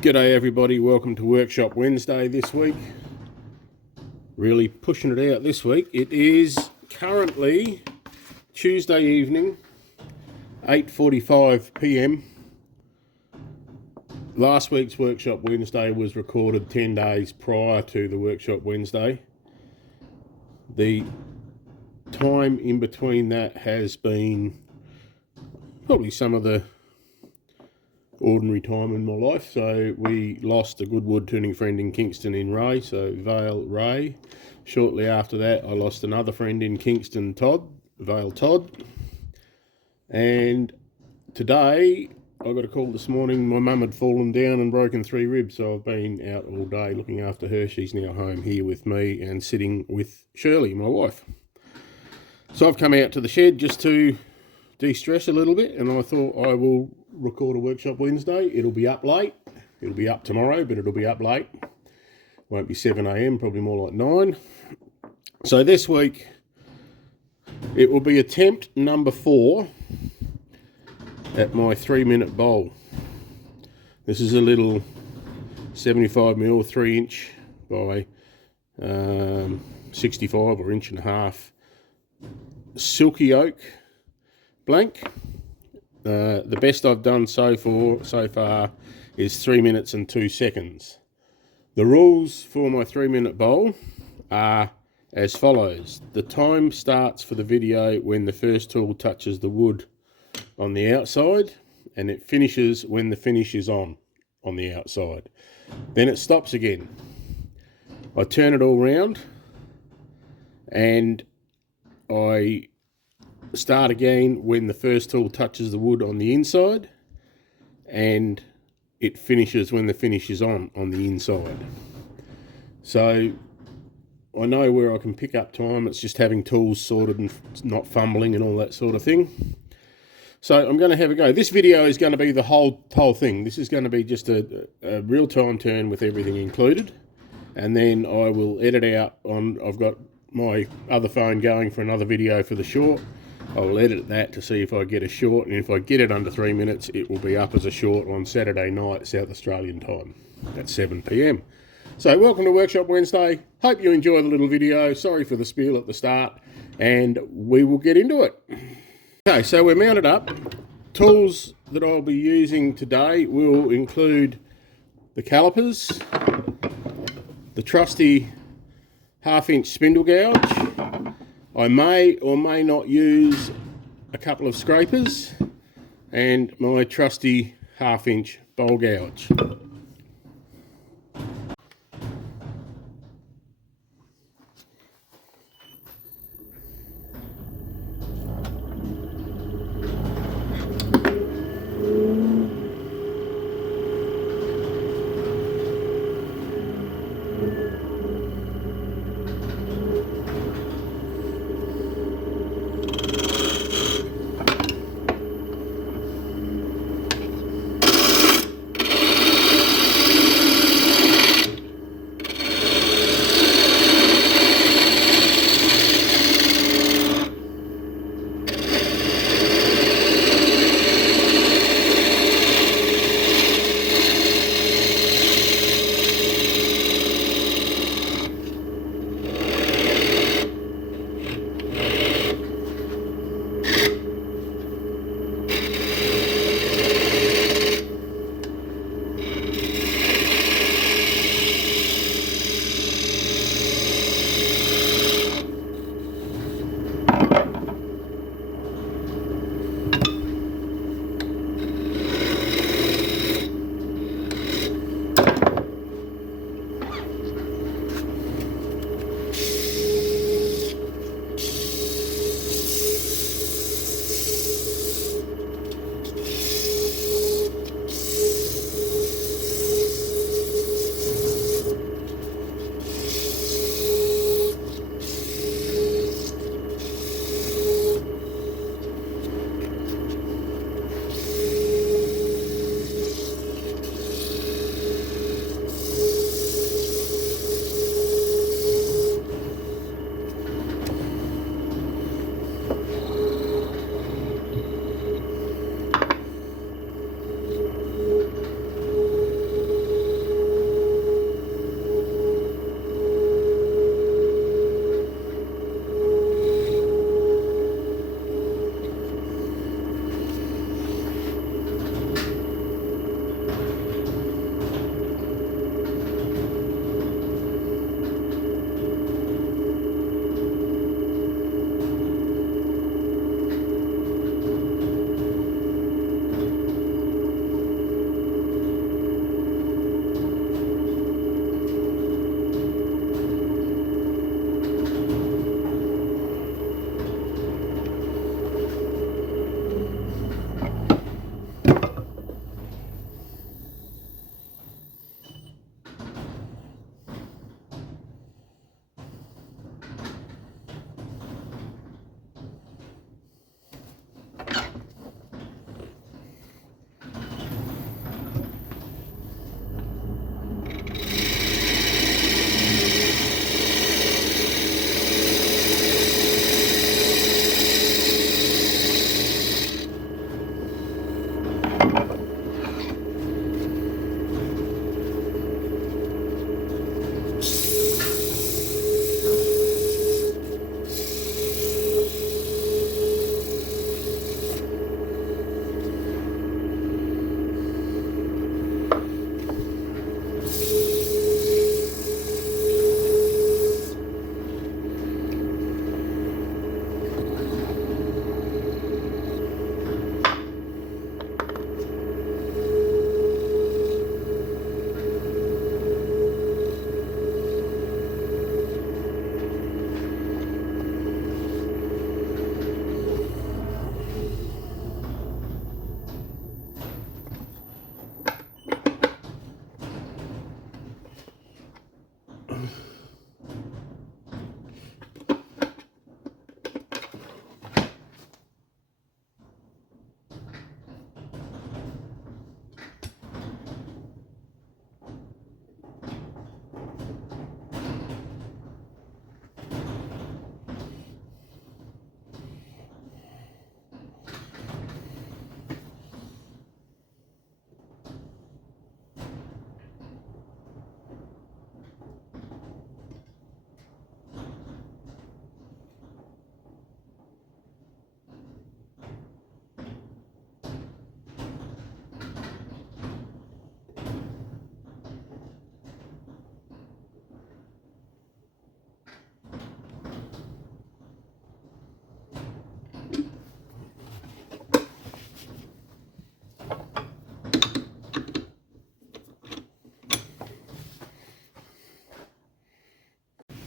G'day everybody, welcome to Workshop Wednesday this week. Really pushing it out this week. It is currently Tuesday evening, 8:45 p.m. Last week's Workshop Wednesday was recorded 10 days prior to the Workshop Wednesday. The time in between that has been probably some of the ordinary time in my life. So we lost a good wood turning friend in Kingston in Ray, so Vale Ray. Shortly after that I lost another friend in Kingston, Vale Todd. And today I got a call this morning, my mum had fallen down and broken 3 ribs, so I've been out all day looking after her. She's now home here with me and sitting with Shirley, my wife. So I've come out to the shed just to de-stress a little bit, and I thought I will record a Workshop Wednesday. It'll be up late. It'll be up tomorrow, but it'll be up late. Won't be 7 a.m, probably more like 9. So this week it will be attempt number 4 at my 3-minute bowl. This is a little 75mm 3-inch by 65 or 1.5 inch silky oak blank. The best I've done so far is 3 minutes and 2 seconds. The rules for my 3-minute bowl are as follows. The time starts for the video when the first tool touches the wood on the outside, and it finishes when the finish is on the outside. Then it stops again. I turn it all round and I start again when the first tool touches the wood on the inside, and it finishes when the finish is on the inside. So I know where I can pick up time. It's just having tools sorted and not fumbling and all that sort of thing. So I'm going to have a go. This video is going to be the whole thing. This is going to be just a real-time turn with everything included, and then I will edit out on. I've got my other phone going for another video for the short. I will edit that to see if I get a short, and if I get it under 3 minutes, it will be up as a short on Saturday night, South Australian time, at 7 p.m. So welcome to Workshop Wednesday. Hope you enjoy the little video. Sorry for the spiel at the start, and we will get into it. Okay, so we're mounted up. Tools that I'll be using today will include the calipers, the trusty 1/2 inch spindle gouge. I may or may not use a couple of scrapers, and my trusty 1/2 inch bowl gouge.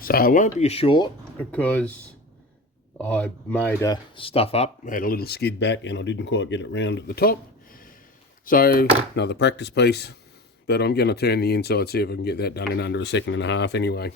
So it won't be a short because I made a stuff up, had a little skid back and I didn't quite get it round at the top. So another practice piece, but I'm going to turn the inside, see if I can get that done in under a second and a half anyway.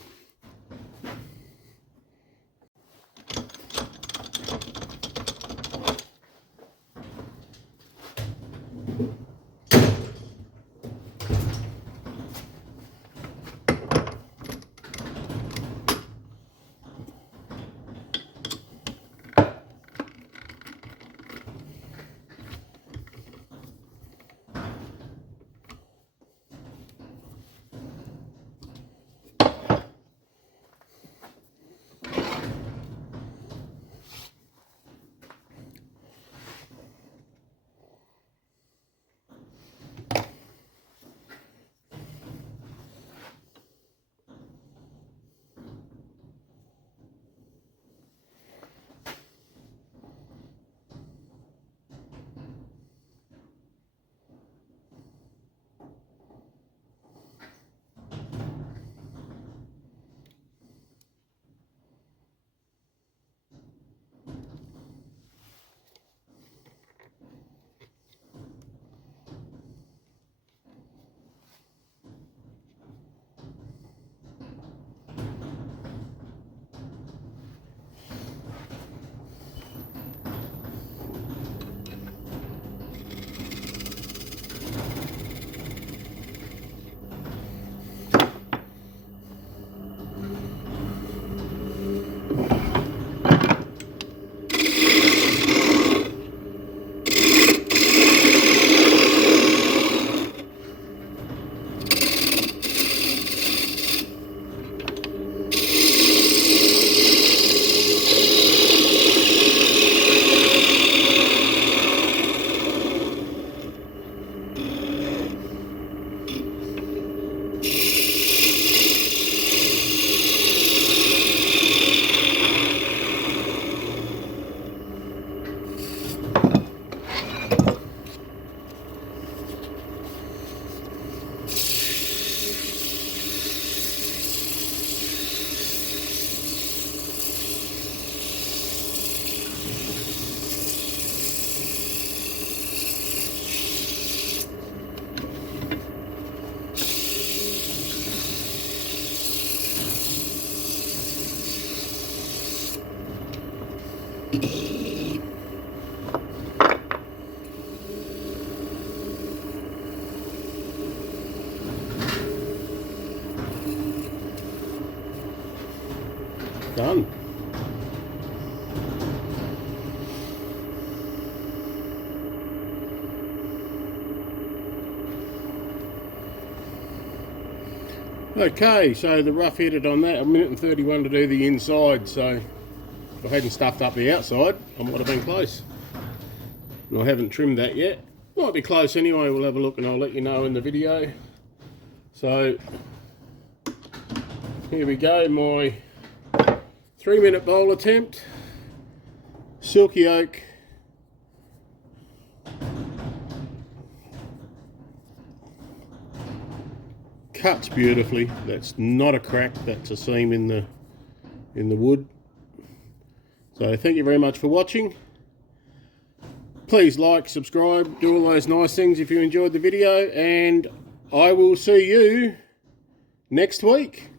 Done. Okay, so the rough headed on that, 1:31 to do the inside, so if I hadn't stuffed up the outside, I might have been close. And I haven't trimmed that yet. Might be close anyway, we'll have a look and I'll let you know in the video. So, here we go, my 3-minute bowl attempt. Silky oak. Cuts beautifully. That's not a crack, that's a seam in the wood. So thank you very much for watching. Please like, subscribe, do all those nice things if you enjoyed the video, and I will see you next week.